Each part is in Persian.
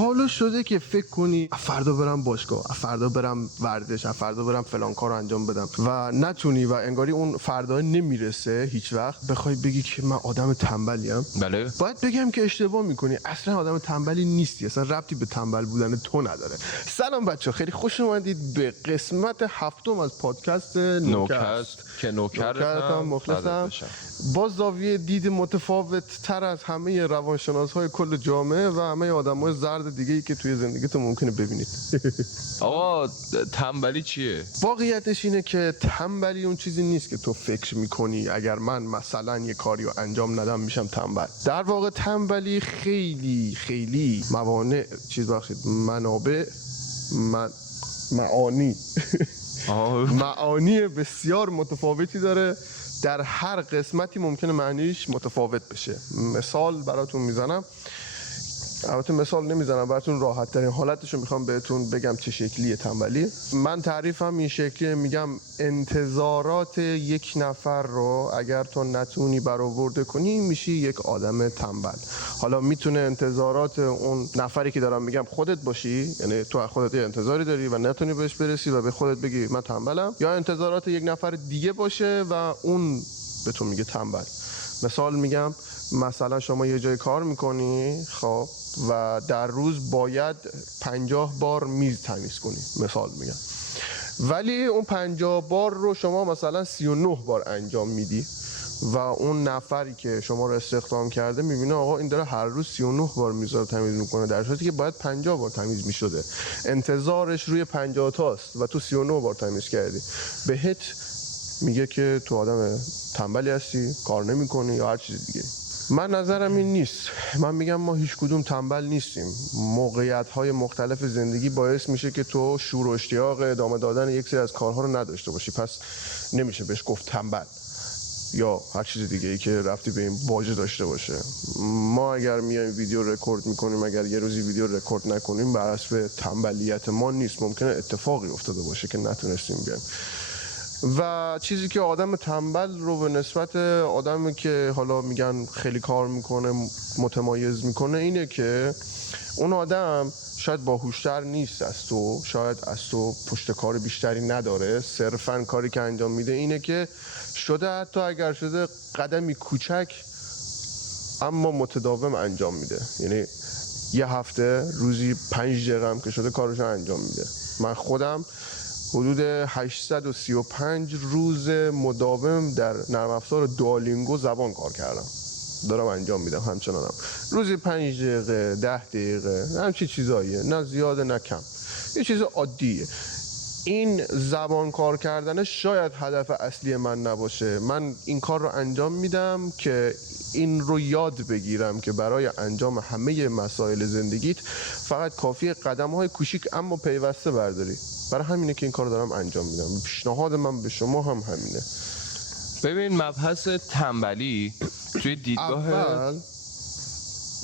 تا حالا شده که فکر کنی فردا برم باشگاه، فردا برم ورزش، فردا برم فلان کارو انجام بدم و نتونی و انگاری اون فردا نمیرسه هیچ وقت، بخوای بگی که من آدم تنبلیم؟ بله. باید بگم که اشتباه میکنی، اصلا آدم تنبلی نیستی، اصلا ربطی به تنبل بودن تو نداره. سلام بچه‌ها، خیلی خوش اومدید به قسمت هفتم از پادکست نوکست که نوکرتم مخلصم. با زاویه دید متفاوت تر از همه روانشناس‌های کل جامعه و همه آدم‌های زرد دیگه‌ای که توی زندگیتون ممکنه ببینید. آقا تنبلی چیه؟ واقعیتش اینه که تنبلی اون چیزی نیست که تو فکر میکنی اگر من مثلا یه کاری رو انجام ندم میشم تنبل. در واقع تنبلی خیلی معانی بسیار متفاوتی داره. در هر قسمتی ممکنه معنیش متفاوت بشه. مثال براتون میزنم، البته مثال نمیزنم براتون، راحت ترین حالتشو میخوام بهتون بگم چه شکلیه تنبلی. من تعریفم این شکلیه، میگم انتظارات یک نفر رو اگر تو نتونی برآورده کنی میشی یک آدم تنبل. حالا میتونه انتظارات اون نفری که دارم میگم خودت باشی، یعنی تو از خودت یه انتظاری داری و نتونی بهش برسی و به خودت بگی من تنبلم، یا انتظارات یک نفر دیگه باشه و اون به تو میگه تنبل. مثال میگم، مثلا شما یه جای کار میکنی خب و در روز باید 50 بار میز تمیز کنی، مثال میگم، ولی اون 50 بار رو شما مثلا 39 بار انجام میدی و اون نفری که شما رو استخدام کرده میبینه آقا این داره هر روز 39 بار میز رو تمیز میکنه، در صورتی که باید 50 بار تمیز میشده. انتظارش روی 50 تاست و تو 39 بار تمیز کردی. بهت میگه که تو آدم تنبلی هستی، کار نمیکنی یا هر چیز دیگه. من نظرم این نیست. من میگم ما هیچ کدوم تنبل نیستیم. موقعیت‌های مختلف زندگی باعث میشه که تو شور و اشتیاق ادامه دادن یک سری از کارها رو نداشته باشی، پس نمیشه بهش گفت تنبل یا هر چیز دیگه ای که رفتی به این واژه داشته باشه. ما اگر میایم ویدیو رکورد میکنیم، اگر یه روزی ویدیو رکورد نکنیم بر حسب تنبلیت ما نیست، ممکنه اتفاقی افتاده باشه که نتونستیم بیایم. و چیزی که آدم تنبل رو به نسبت آدمی که حالا میگن خیلی کار میکنه متمایز میکنه اینه که اون آدم شاید باهوشتر نیست از تو، شاید از تو پشت کار بیشتری نداره، صرفاً کاری که انجام میده اینه که شده حتی اگر شده قدمی کوچک اما متداوم انجام میده. یعنی یه هفته روزی 5 دقیقه هم که شده کارشو انجام میده. من خودم حدود 835 روز مداوم در نرم افزار دوالینگو زبان کار کردم، دارم انجام میدم همچنانم. روزی 5 دقیقه 10 دقیقه همچین چیزاییه، نه زیاده نه کم، یه چیز عادیه. این زبان کار کردن شاید هدف اصلی من نباشه. من این کار رو انجام میدم که این رو یاد بگیرم که برای انجام همه مسائل زندگیت فقط کافیه قدم‌های کوچیک اما پیوسته برداری. برای همینه که این کار رو دارم انجام میدم. پیشنهاد من به شما هم همینه. ببین، مبحث تنبلی توی دیدگاه اول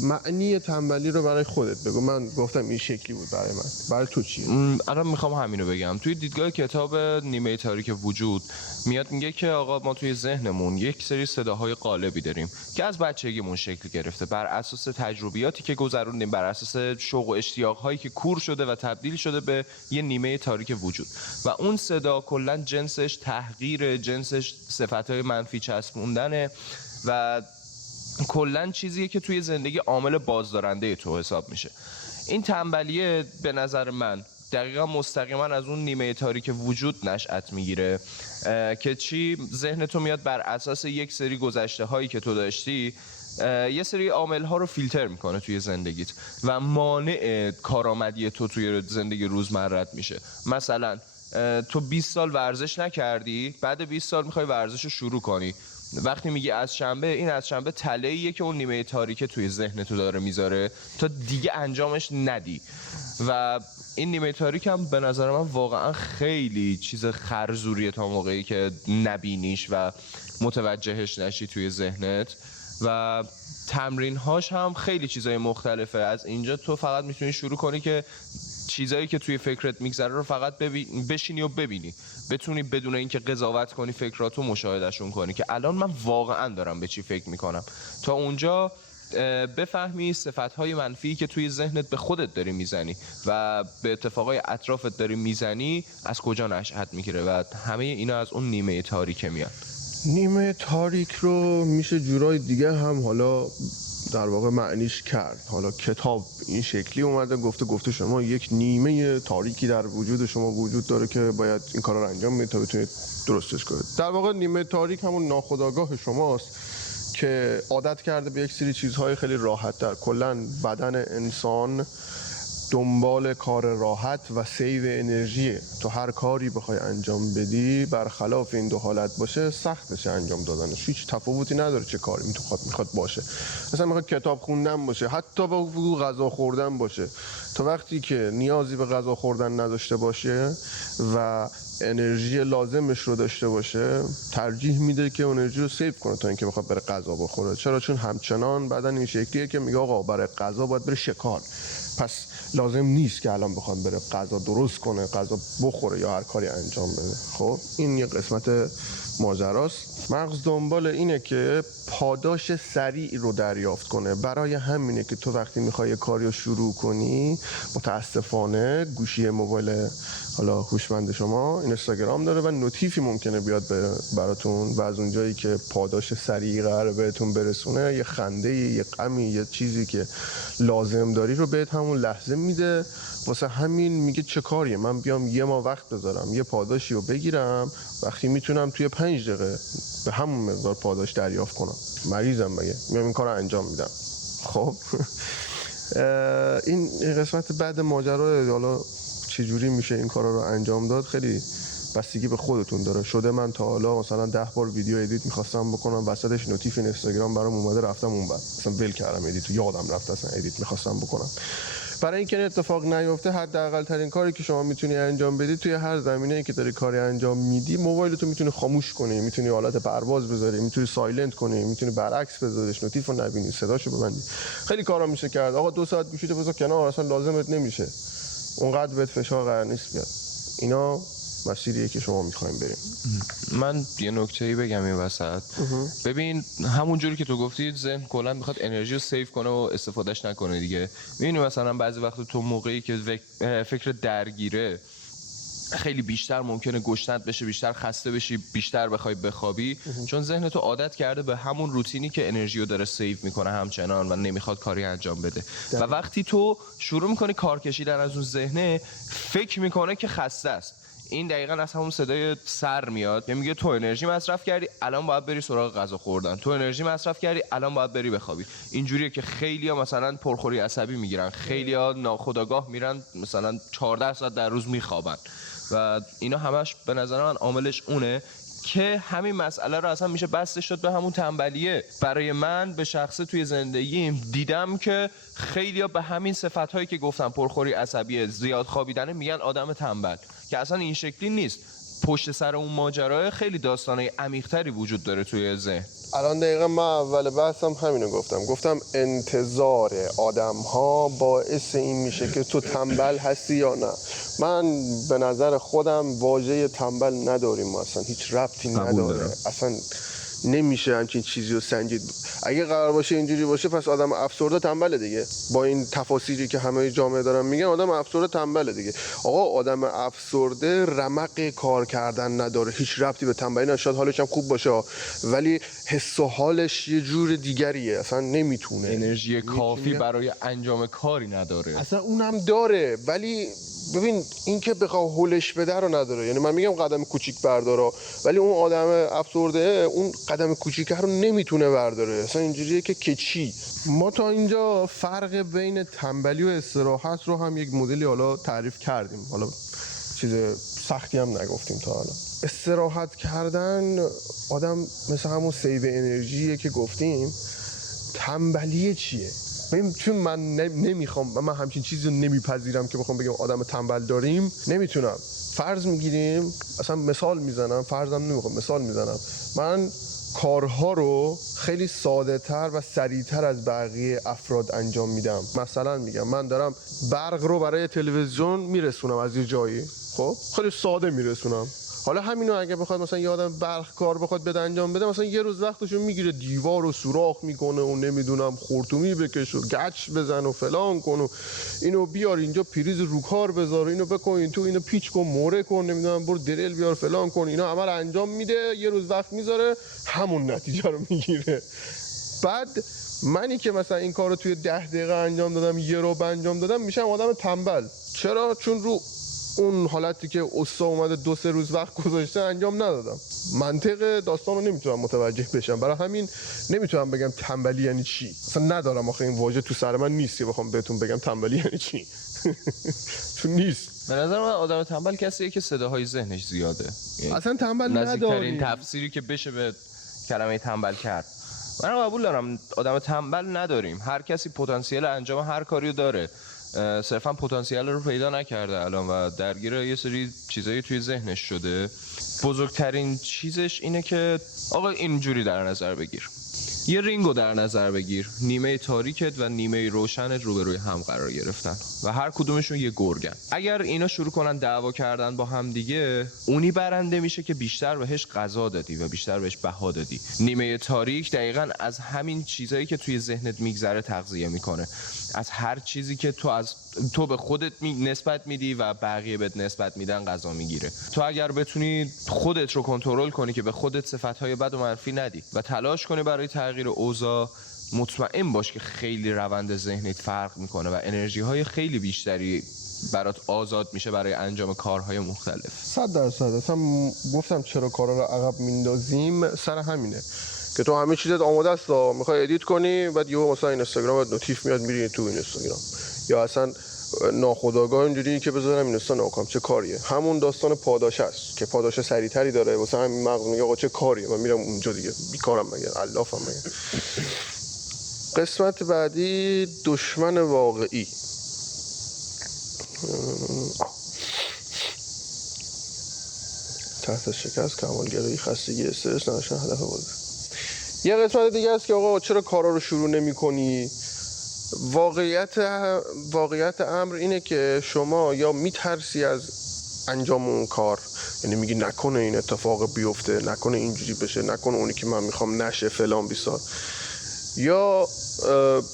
معنی تنبلی رو برای خودت بگو. من گفتم این شکلی بود برای من، برای تو چیه؟ الان میخوام همینو بگم. توی دیدگاه کتاب نیمه تاریک وجود میاد میگه که آقا ما توی ذهنمون یک سری صداهای قالبی داریم که از بچگیمون شکل گرفته، بر اساس تجربیاتی که گذروندیم، بر اساس شوق و اشتیاق‌هایی که کور شده و تبدیل شده به یه نیمه تاریک وجود. و اون صدا کلا جنسش تحقیر، جنسش صفت‌های منفی چسبوندنه و کلن چیزیه که توی زندگی عامل بازدارنده تو حساب میشه. این تنبلیه به نظر من دقیقا مستقیما از اون نیمه تاریک وجود نشأت میگیره که چی؟ ذهن تو میاد بر اساس یک سری گذشته هایی که تو داشتی یه سری عامل ها رو فیلتر میکنه توی زندگیت و مانع کارآمدی تو توی زندگی روزمرت میشه. مثلا تو 20 سال ورزش نکردی، بعد 20 سال میخوای ورزش رو شروع کنی. وقتی میگی از شنبه، این از شنبه تله‌ایه که اون نیمه تاریکه توی ذهن تو داره میذاره تا دیگه انجامش ندی. و این نیمه تاریک هم به نظر من واقعا خیلی چیز خرزوریه تا موقعی که نبینیش و متوجهش نشی توی ذهنت. و تمرین‌هاش هم خیلی چیزای مختلفه. از اینجا تو فقط میتونی شروع کنی که چیزایی که توی فکرت میگذره رو فقط بشینی و ببینی، بتونی بدون اینکه قضاوت کنی فکراتو مشاهدهشون کنی که الان من واقعا دارم به چی فکر میکنم. تا اونجا بفهمی صفت‌های منفی که توی ذهنت به خودت داری میزنی و به اتفاقای اطرافت داری میزنی از کجا نشأت میگیره و همه اینا از اون نیمه تاریکه میاد. نیمه تاریک رو میشه جورای دیگه هم حالا در واقع معنیش کرد. حالا کتاب این شکلی اومده گفته شما یک نیمه تاریکی در وجود شما وجود داره که باید این کارا رو انجام بدید تا بتونید درستش کنید. در واقع نیمه تاریک همون ناخودآگاه شماست که عادت کرده به یک سری چیزهای خیلی راحت تر. کلا بدن انسان دنبال کار راحت و سیو انرژیه. تو هر کاری بخوای انجام بدی برخلاف این دو حالت باشه سخت بشه انجام دادنش. هیچ تفاوتی نداره چه کاری میخواد باشه. مثلا میخواد کتاب خوندن باشه، حتی با غذا خوردن باشه. تا وقتی که نیازی به غذا خوردن نداشته باشه و انرژی لازمش رو داشته باشه ترجیح میده که انرژی رو سیو کنه تا اینکه بخواد بره غذا بخوره. چرا؟ چون همچنان بدن این شکلیه که میگه آقا برای غذا باید بره شکار، پس لازم نیست که الان بخوام بره غذا درست کنه، غذا بخوره یا هر کاری انجام بده. خب این یه قسمت ماجراست. مغز دنبال اینه که پاداش سریع رو دریافت کنه. برای همینه که تو وقتی میخوای یه کاری رو شروع کنی متاسفانه گوشی موبایل حالا هوشمند شما اینستاگرام داره و نوتیفی ممکنه بیاد براتون و از اونجایی که پاداش سریع قراره بهتون برسونه یه خنده، یه غمی، یه چیزی که لازم داری رو بهت همون لحظه میده. واسه همین میگه چه کاریه من بیام یه ماه وقت بذارم یه پاداشی رو بگیرم وقتی میتونم توی 5 دقیقه به همون مقدار پاداش دریافت کنم. مریضم مگه؟ میام این کار رو انجام میدم. خب این قسمت بعد ماجرا. حالا چجوری میشه این کارا رو انجام داد خیلی بستگی به خودتون داره. شده من تا حالا مثلا 10 بار ویدیو ادیت میخواستم بکنم وسطش نوتیف اینستاگرام برام اومده رفتم اون بعد مثلا ول کردم ادیت، یادم رفت اصلا ادیت میخواستم بکنم. برای اینکه اتفاق نیفته حداقل ترین کاری که شما میتونی انجام بدی توی هر زمینه‌ای که داری کاری انجام میدی موبایلتو میتونی خاموش کنی، میتونی حالت پرواز بذاری، میتونی سایلنت کنی، میتونی برعکس بذاریش نوتیفو نبینی، صداشو ببندی. خیلی کارا میشه کرد. آقا 2 ساعت گوشیتو بذار کنار اصلا لازمت نمیشه. اونقدر بهت فشار قرار نیست بیاد. اینا مسیریه که شما میخوایم بریم. من یه نکته‌ای بگم این وسط. ببین همون جوری که تو گفتی ذهن کلا میخواد انرژی رو سیو کنه و استفادهش نکنه دیگه. میبینی مثلا بعضی وقت تو موقعی که فکر درگیره خیلی بیشتر ممکنه گشنت بشه، بیشتر خسته بشی، بیشتر بخوای بخوابی چون ذهن تو عادت کرده به همون روتینی که انرژی رو داره سیو میکنه همچنان و نمیخواد کاری انجام بده. و وقتی تو شروع میکنی کار کشیدن از اون ذهنه فکر میکنه که خسته است. این دقیقاً از همون صدای سر میاد، میگه تو انرژی مصرف کردی الان باید بری سراغ غذا خوردن، تو انرژی مصرف کردی الان باید بری بخوابی. اینجوریه که خیلیا مثلا پرخوری عصبی میگیرن، خیلیا ناخودآگاه میرن مثلا 14 ساعت در روز میخوابن و اینا همش به نظر من عاملش اونه که همین مسئله رو اصلا میشه بستش داد به همون تنبلیه. برای من به شخصه توی زندگیم دیدم که خیلیا به همین صفت‌هایی که گفتم پرخوری عصبی، زیاد خوابیدن میگن آدم تنبل، که اصلا این شکلی نیست. پشت سر اون ماجرا خیلی داستانای عمیق‌تری وجود داره توی ذهن. الان دقیقا من اول بحثم همینو گفتم انتظار آدم ها باعث این میشه که تو تنبل هستی یا نه. من به نظر خودم واژه تنبل نداریم، اصلا هیچ ربطی نداره، اصلا نمیشه همچین چیزی رو سنجید. اگه قرار باشه اینجوری باشه پس آدم افسرده تنبله دیگه. با این تفاسیری که همه جامعه دارن میگن آدم افسرده تنبله دیگه. آقا آدم افسرده رمق کار کردن نداره، هیچ ربطی به تنبلی نداره. شاید حالش هم خوب باشه ولی حس و حالش یه جور دیگریه، اصلا نمیتونه، انرژی کافی برای انجام کاری نداره. اصلا اونم داره ولی ببین این که بخواه هولش بده رو نداره. یعنی من میگم قدم کوچیک برداره ولی اون آدم افسرده اون قدم کوچیک رو نمیتونه برداره. اصلا اینجوریه که چی. ما تا اینجا فرق بین تنبلی و استراحت رو هم یک مدلی حالا تعریف کردیم، حالا چیز سختی هم نگفتیم تا حالا. استراحت کردن آدم مثل همون سیو انرژیه که گفتیم. تنبلی چیه؟ چون من نمیخوام، من همچین چیزی رو نمیپذیرم که بخوام بگم آدم تنبل داریم. نمیتونم. فرض میگیریم، اصلا مثال میزنم، فرضم نمیخوام، مثال میزنم، من کارها رو خیلی ساده تر و سریع تر از بقیه افراد انجام میدم. مثلا میگم من دارم برق رو برای تلویزیون میرسونم از یه جایی، خب خیلی ساده میرسونم. حالا همینو اگه بخواد مثلا یه آدم برق کار بخواد بده انجام بده، مثلا یه روز وقتشو میگیره دیوار رو سوراخ میکنه و نمیدونم خرطومی بکش و گچ بزن و فلان کن و اینو بیار اینجا پریز رو کار بذار، اینو بکن این تو، اینو پیچ کن موره کن، نمیدونم برو درل بیار فلان کن، اینا عمل انجام میده، یه روز وقت میذاره همون نتیجه رو میگیره. بعد منی که مثلا این کارو توی 10 دقیقه انجام دادم، یه رو انجام دادم، میشم آدم تنبل. چرا؟ چون رو اون حالتی که استاد اومده 2-3 روز وقت گذاشته انجام ندادم. منطق داستان رو نمیتونم متوجه بشم، برای همین نمیتونم بگم تنبلی یعنی چی. اصلا ندارم، آخه این واژه تو سر من نیست که بخوام بهتون بگم تنبلی یعنی چی. چون نیست. به نظر من آدم تنبل کسیه که صداهای ذهنش زیاده. اصلا تنبل نزدیکترین نداریم. تفسیری که بشه به کلمه تنبل کرد. من قبول دارم آدم تنبل نداریم. هر کسی پتانسیل انجام هر کاری رو داره، صرفا پتانسیل رو پیدا نکرده الان و درگیر یه سری چیزایی توی ذهنش شده. بزرگترین چیزش اینه که آقا اینجوری در نظر بگیر، یه رینگو در نظر بگیر، نیمه تاریکت و نیمه روشنت روبروی هم قرار گرفتن و هر کدومشون یه گرگن. اگر اینا شروع کنن دعوا کردن با هم دیگه، اونی برنده میشه که بیشتر بهش غذا دادی و بیشتر بهش بها دادی. نیمه تاریک دقیقاً از همین چیزایی که توی ذهنت میگذره تغذیه میکنه، از هر چیزی که تو به خودت نسبت میدی و بقیه بهت نسبت میدن غذا میگیره. تو اگر بتونی خودت رو کنترل کنی که به خودت صفتهای بد و منفی ندی و تلاش کنی برای تغییر اوضاع، مطمئن باش که خیلی روند ذهنیت فرق میکنه و انرژی های خیلی بیشتری برات آزاد میشه برای انجام کارهای مختلف. 100%. اصلا گفتم چرا کارا رو عقب میندازیم، سر همینه که تو همه چیزت آماده است، میخوای ادیت کنی، بعد یهو مثلا اینستاگرامت نوتیف میاد میری تو اینستاگرام، یا اصلا ناخودآگاه اینجوری که بذارم اینستا ناکام چه کاریه. همون داستان پاداش است که پاداش سریعتری داره، واسه همین مغز میگه آقا چه کاریه، من میرم اونجا دیگه، بیکارم مگه، علافم مگه. قسمت بعدی دشمن واقعی. تحت شکست، کمالگرایی، خستگی، استرس، نداشتن هدف بازی. یه قسمت دیگه است که آقا چرا کارا رو شروع نمی‌کنی؟ واقعیت امر اینه که شما یا میترسی از انجام اون کار، یعنی میگی نکنه این اتفاق بیفته، نکنه اینجوری بشه، نکنه اونی که من میخوام نشه فلان بیسار، یا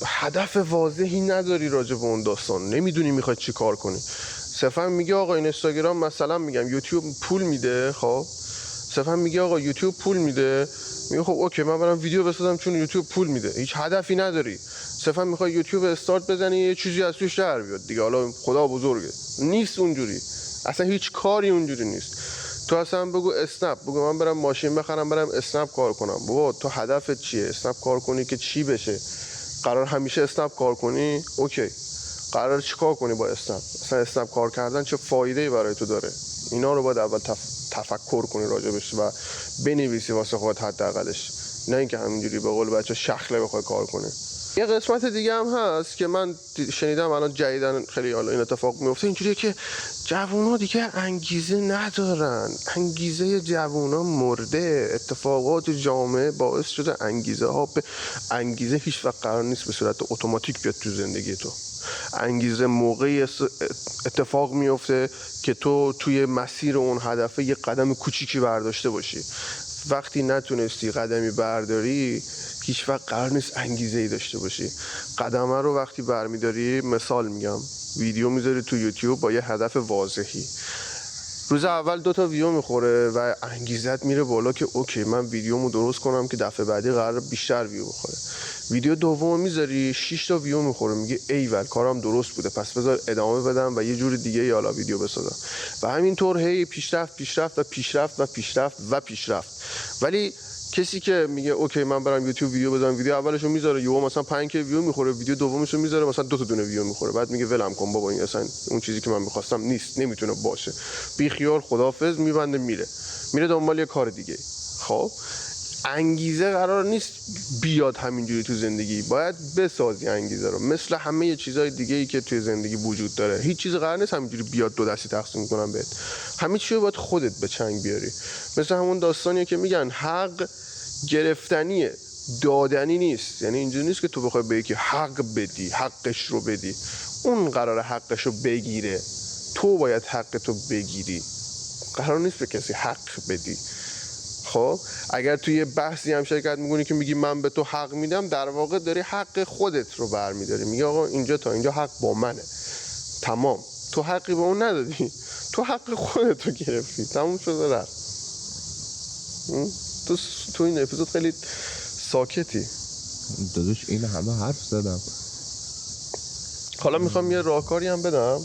هدف واضحی نداری راجع به اون داستان، نمیدونی میخوای چی کار کنی. صرفا میگه آقا این اینستاگرام، مثلا میگم یوتیوب پول میده، خب صرفا میگه آقا یوتیوب پول میده، میگه خب اوکی من برم ویدیو بسازم چون یوتیوب پول میده. هیچ هدفی نداری، صرفا میخوای یوتیوب استارت بزنی یه چیزی از توش در بیاد دیگه. حالا خدا بزرگه، نیست اونجوری، اصلا هیچ کاری اونجوری نیست. تو اصلا بگو اسنپ، بگو من برم ماشین بخرم برم اسنپ کار کنم. بابا تو هدفت چیه؟ اسنپ کار کنی که چی بشه؟ قرار همیشه اسنپ کار کنی؟ اوکی، قرار چی کار کنی با اسنپ؟ اصلا اسنپ کار کردن چه فایده‌ای برای تو داره؟ اینا رو باید اول تفکر کنی راجبش و بنویسی واسه خودت حداقلش، نه اینکه همینجوری به قول بچه شخله بخوای کار کنی. یه قسمت دیگه هم هست که من شنیدم الان جدیدن خیلی حالا این اتفاق میفته، اینجوریه که جوونا دیگه انگیزه ندارن، انگیزه جوونا مرده، اتفاقات جامعه باعث شده انگیزه هیچ وقت قرار نیست به صورت اتوماتیک بیاد تو زندگی تو. انگیزه موقعی اتفاق میفته که تو توی مسیر اون هدفه یه قدم کوچیکی برداشته باشی. وقتی نتونستی قدمی برداری، هیچ وقت قرار نیست انگیزه ای داشته باشی. قدمه رو وقتی برمیداری، مثال میگم، ویدیو میذاری تو یوتیوب با یه هدف واضحی، روز اول 2 تا ویو میخوره و انگیزت میره بالا که اوکی من ویدیومو درست کنم که دفعه بعدی قرار بیشتر ویو بخوره. ویدیو دوم میذاری 6 تا ویو میخوره، میگه ایول کارم درست بوده، پس بذار ادامه بدم و یه جور دیگه یالا ویدیو بسازم. و همینطور هی پیشرفت. ولی کسی که میگه اوکی من برم یوتیوب ویدیو بزنم، ویدیو اولشو میذاره یهو مثلا 5 ویو میخوره، ویدیو دومشو میذاره مثلا 2 تا دونه ویو میخوره، بعد میگه ولم کن بابا این اصلا اون چیزی که من میخواستم نیست، نمیتونه باشه، بی خیال خداحافظ، میبنده میره دنبال یه کار دیگه. خب انگیزه قرار نیست بیاد همینجوری تو زندگی، باید بسازی انگیزه رو، مثل همه چیزهای دیگه‌ای که توی زندگی وجود داره. هیچ چیز قرار نیست همینجوری بیاد دو دستی تقسیم کنم بهت، همه چی رو باید خودت به چنگ بیاری. مثل همون داستانیه که میگن حق گرفتنیه، دادنی نیست. یعنی اینجوری نیست که تو بخوای به یکی حق بدی، حقش رو بدی، اون قراره حقش رو بگیره، تو باید حق تو بگیری. قرار نیست به کسی حق بدی. خب اگر توی یه بحثی هم شرکت میکنی که میگی من به تو حق میدم، در واقع داری حق خودت رو برمیداری، میگی آقا اینجا تا اینجا حق با منه، تمام. تو حقی به اون ندادی، تو حق خودت رو گرفتی، تموم شده رفت. تو این اپیزود خیلی ساکتی داداش، این همه حرف زدم. حالا میخوام یه راهکاری هم بدم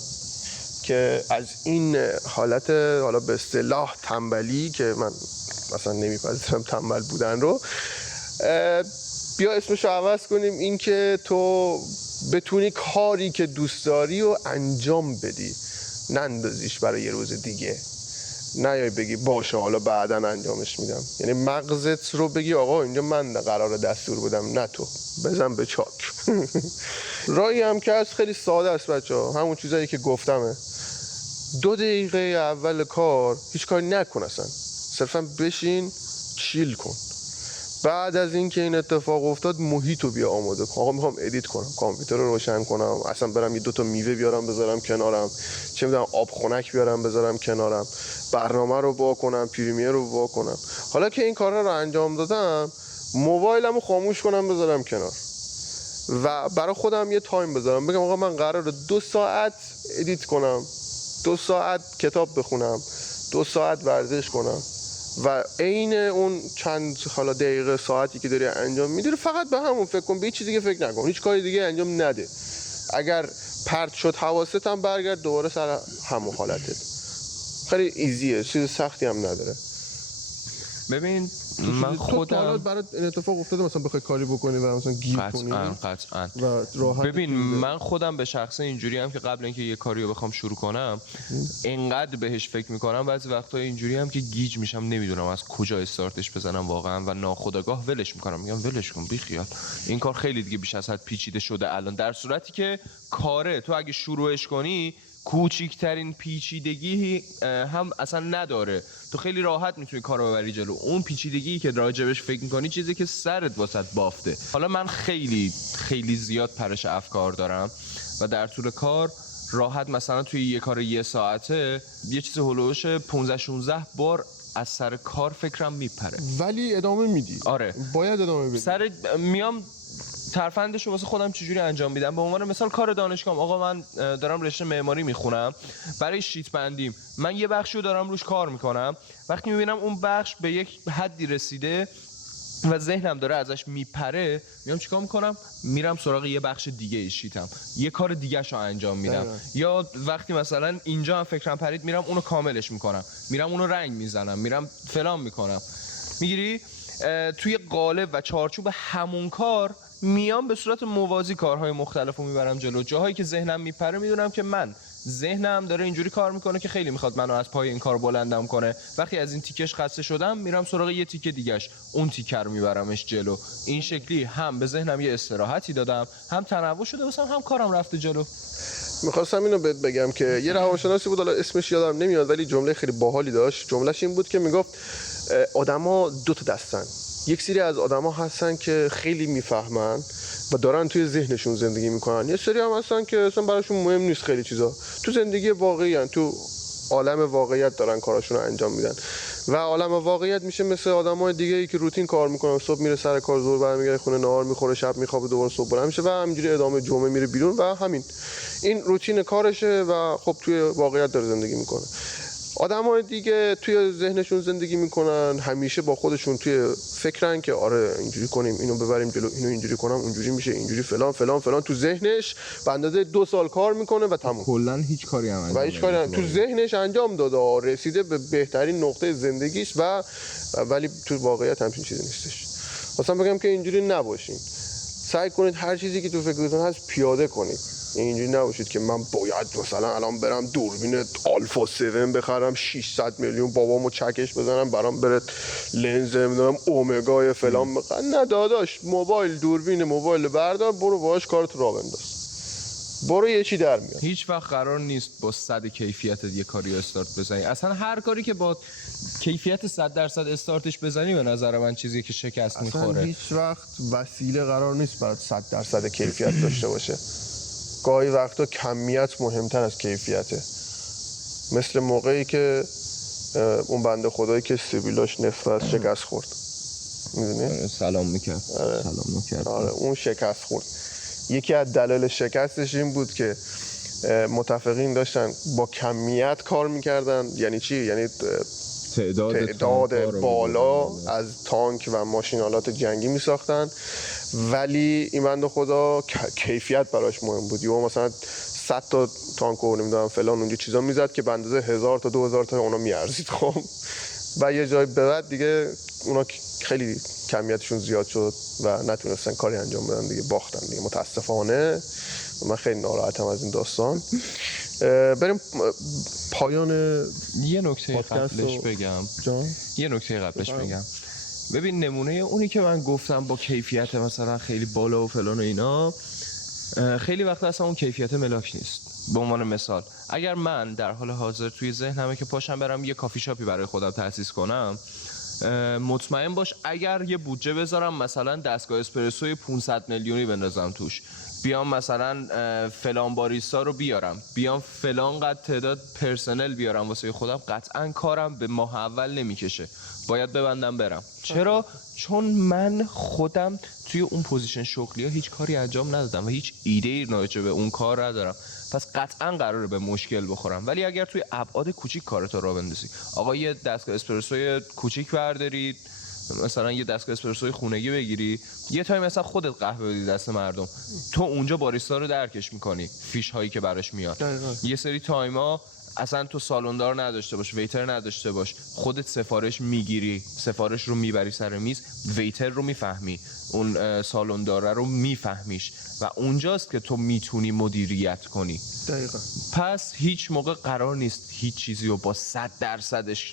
که از این حالت حالا به اصطلاح تنبلی که من مثلا نمیپذیرم تنبل بودن رو، بیا اسمش رو عوض کنیم، این که تو بتونی کاری که دوست داری و انجام بدی، نندازیش برای یه روز دیگه. نه بگی باشه حالا بعداً انجامش میدم. یعنی مغزت رو بگی آقا اینجا من قرار دستور بدم، نه تو، بزن به چاک. راهی هم که از خیلی ساده است بچه‌ها، همون چیزایی که گفتمه. 2 دقیقه اول کار هیچ کاری نکن، اصلا صرفا بشین چیل کن. بعد از اینکه این اتفاق افتاد محیط رو بیا آماده کن. آقا میخوام ادیت کنم، کامپیوتر رو روشن کنم، اصلا برم یه 2 تا میوه بیارم بذارم کنارم، چه میدونم آب خنک بیارم بذارم کنارم، برنامه رو وا کنم، پریمیر رو وا کنم. حالا که این کارا رو انجام دادم، موبایلمو خاموش کنم بذارم کنار و برای خودم یه تایم بذارم، بگم آقا من قراره 2 ساعت ادیت کنم، 2 ساعت کتاب بخونم، 2 ساعت ورزش کنم و عین اون چند حالا دقیقه ساعتی که داری انجام میدی فقط به همون فکر کن، به هیچ چیز دیگه فکر نکن، هیچ کاری دیگه انجام نده. اگر پرت شد حواست هم برگرد دوباره سر همون حالتت. خیلی ایزیه، چیز سختی هم نداره. ببین من خودم برات این اتفاق افتاده مثلا بخوای کاری بکنی و مثلا گیر کنی؟ قطعاً. و راحت ببین من خودم به شخصه اینجوری هم که قبل اینکه یه کاری رو بخوام شروع کنم انقدر بهش فکر میکنم، بعضی وقتا اینجوری هم که گیج میشم، نمیدونم از کجا استارتش بزنم واقعا و ناخودآگاه ولش میکنم، میگم ولش کن بی خیال، این کار خیلی دیگه بیش از حد پیچیده شده الان، در صورتی که کاره تو اگه شروعش کنی کوچیکترین پیچیدگی هم اصلا نداره، تو خیلی راحت میتونی کارو ببری جلو. اون پیچیدگی که راجبش فکر میکنی چیزی که سرت واسط بافته. حالا من خیلی خیلی زیاد پرش افکار دارم و در طول کار راحت مثلا توی یه کار 1 ساعته یه چیز هلوش 15-16 بار از سر کار فکرم میپره، ولی ادامه میدی. آره باید ادامه بدی. میام ترفندش رو واسه خودم چجوری انجام میدم. به عنوان مثال کار دانشگاهم، آقا من دارم رشته معماری میخونم، برای شیت بندیم من یه بخشی رو دارم روش کار میکنم، وقتی میبینم اون بخش به یک حدی رسیده و ذهنم داره ازش میپره، میام چیکار میکنم؟ میرم سراغ یه بخش دیگه ای شیتم، یه کار دیگه شو انجام میدم. یا وقتی مثلا اینجا هم فکرم پرید، میرم اونو کاملش میکنم، میرم اونو رنگ میزنم، میرم فلان میکنم. میگیری؟ توی قالب و چارچوب همون کار میام به صورت موازی کارهای مختلف رو میبرم جلو. جاهایی که ذهنم میپره میدونم که من ذهنم داره اینجوری کار میکنه که خیلی میخواد منو از پای این کار بلندم کنه، وقتی از این تیکش خسته شدم میرم سراغ یه تیکه دیگه‌اش، اون تیکه رو میبرمش جلو. این شکلی هم به ذهنم یه استراحتی دادم، هم تنوع شده واسم، هم کارم رفته جلو. میخواستم اینو بهت بگم که یه روانشناسی بود، حالا اسمش یادم نمیاد ولی جمله خیلی باحالی داشت. جملهش این بود که میگفت آدما 2 تا دستن، یک سری از آدما هستن که خیلی میفهمن و دارن توی ذهنشون زندگی میکنن، یه سری هم هستن که اصلا براشون مهم نیست خیلی چیزا، تو زندگی واقعی هن، تو عالم واقعیت دارن کاراشون رو انجام میدن. و عالم واقعیت میشه مثل آدمای دیگه‌ای که روتین کار میکنن، صبح میره سر کار، ظهر برمیگرده خونه، نهار میخوره، شب میخوابه، دوباره صبح بلند میشه و همینجوری ادامه جمعه میره بیرون و همین این روتین کارشه و خب توی واقعیت داره زندگی میکنه. آدمای دیگه توی ذهنشون زندگی میکنن، همیشه با خودشون توی فکرن که آره اینجوری کنیم، اینو ببریم جلو، اینو اینجوری کنم اونجوری میشه، اینجوری فلان فلان فلان، تو ذهنش به اندازه 2 سال کار میکنه و تموم. کلا هیچ کاری هم و هیچ کاری تو ذهنش انجام داده، رسیده به بهترین نقطه زندگیش و ولی تو واقعیت همچین چیزی نیستش. مثلا بگم که اینجوری نباشین، سعی کنید هر چیزی که تو فکرتون هست پیاده کنید. اینجوری نباشید که من باید مثلا الان برم دوربین آلفا 7 بخرم 600 میلیون بابامو چکش بزنم برام بره لنز نمیدونم اومگا فلان نه داداش، موبایل دوربین موبایل بردار، برو باهاش کارت راه بنداز، برو یه چی در میاد. هیچ وقت قرار نیست با 100 کیفیت یه کاری استارت بزنی. اصلا هر کاری که با کیفیت 100% استارتش بزنی به نظر من چیزیه که شکست میخوره. اصلا هیچ وقت وسیله قرار نیست برات 100% کیفیت داشته باشه. گاهی وقتا کمیت مهمتر از کیفیته. مثل موقعی که اون بنده خدایی که سیبیلاش نصف از شکست خورد، میدونی؟ سلام میکرد. سلام میکرد. آره اون شکست خورد. یکی از دلایل شکستش این بود که متفقین داشتن با کمیت کار میکردن. یعنی چی؟ یعنی تعداد بالا از تانک و ماشینالات جنگی میساختن، ولی این بنده خدا کیفیت براش مهم بود. یا مثلا 100 تا تانک و نمیدونم فلان اونجا چیزا میزد که به اندازه 1000 تا 2000 تا اونا میارزید. خب و یه جای به بعد دیگه اونا خیلی کمیتشون زیاد شد و نتونستن کاری انجام بدن دیگه، باختن دیگه متاسفانه. من خیلی ناراحتم از این داستان. بریم پایان یه نکته قبلش بگم. یه نکته قبلش بگم. ببین نمونه اونی که من گفتم با کیفیت مثلا خیلی بالا و فلان و اینا، خیلی وقت اصلا اون کیفیت ملاک نیست. به عنوان مثال اگر من در حال حاضر توی ذهنمه که پاشم برم یه کافی شاپی برای خودم تأسیس کنم، مطمئن باش اگر یه بودجه بذارم مثلا دستگاه اسپرسوی 500 میلیونی بندازم توش، بیام مثلا فلان باریستا رو بیام فلان قد تعداد پرسنل بیارم واسه خودم، قطعا کارم به ماه اول نمیکشه، باید ببندم برم. چرا؟ چون من خودم توی اون پوزیشن شغلی ها هیچ کاری انجام ندادم و هیچ ایده‌ای راجع به اون کار ندارم، پس قطعا قراره به مشکل بخورم. ولی اگر توی ابعاد کوچیک کارتو راه بندازی، آقا یه دستگاه اسپرسوی کوچیک بردارید، مثلا یه دستگاه اسپرسوی خونگی بگیری، یه تایم مثلا خودت قهوه بدی دست مردم، تو اونجا باریستا رو درکش میکنی، فیش هایی که براش میاد. یه سری تایما اصلا تو سالوندار نداشته باش، ویتر نداشته باش، خودت سفارش میگیری، سفارش رو میبری سر میز، ویتر رو میفهمی، اون سالونداره رو میفهمیش و اونجاست که تو میتونی مدیریت کنی. دقیقا. پس هیچ موقع قرار نیست هیچ چیزی رو با 100%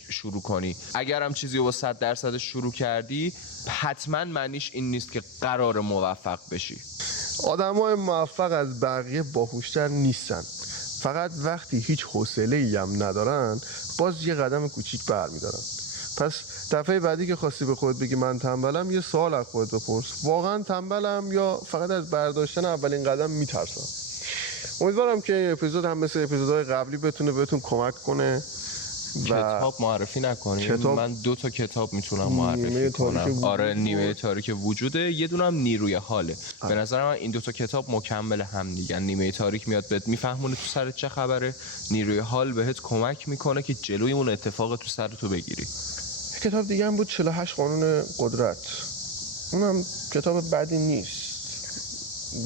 شروع کنی. اگر هم چیزی رو با 100% شروع کردی، حتما معنیش این نیست که قرار موفق بشی. آدمای موفق از بقیه باهوشتر نیستن، فقط وقتی هیچ حوصله‌ای هم ندارن باز یه قدم کوچیک برمی‌دارن. پس دفعه بعدی که خواستی به خودت بگی من تنبلم، یه سوال از خودت بپرس، واقعا تنبلم یا فقط از برداشتن اولین قدم میترسم؟ امیدوارم که اپیزود هم مثل اپیزودهای قبلی بتونه بهتون کمک کنه. کتاب معرفی نکنیم. من 2 تا کتاب میتونم معرفی کنم. آره نیمه تاریک وجوده، یه دونم نیروی حاله. به نظر من این 2 تا کتاب مکمل هم دیگه. نیمه تاریک میاد بهت میفهمونه تو سرت چه خبره، نیروی حال بهت کمک میکنه که جلوی اون اتفاق تو سرتو بگیری. کتاب دیگه هم بود 48 قانون قدرت، اونم کتاب بدی نیست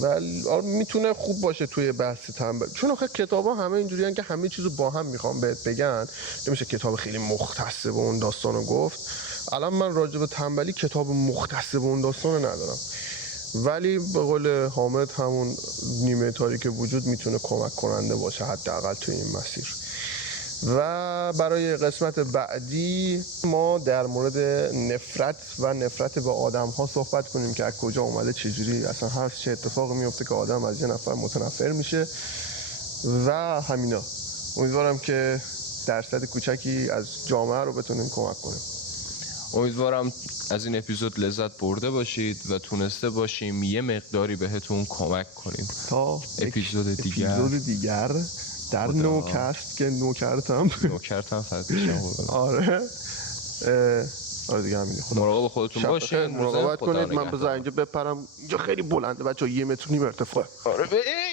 ولی میتونه خوب باشه توی بحث تنبل، چون آخه کتابا همه اینجوریان که همه چیزو با هم میخوام بهت بگن، نمیشه کتاب خیلی مختص به اون داستانو گفت. الان من راجع به تنبلی کتاب مختص به اون داستانو ندارم، ولی به قول حامد همون نیمه تاریک وجود میتونه کمک کننده باشه حداقل توی این مسیر. و برای قسمت بعدی ما در مورد نفرت به آدم ها صحبت کنیم که از کجا اومده، چجوری اصلا هست، چه اتفاقی میفته که آدم از یه نفر متنفر میشه و همینا. امیدوارم که درصد کوچکی از جامعه رو بتونیم کمک کنیم. امیدوارم از این اپیزود لذت برده باشید و تونسته باشیم یه مقداری بهتون کمک کنیم. تا اپیزود دیگر در نوکست که نوکرتم آره دیگه همینه. مراقب خودتون باشین، مراقبت کنید. من بذار اینجا بپرم، اینجا خیلی بلنده بچه‌ها، 1.5 متر ارتفاع. آره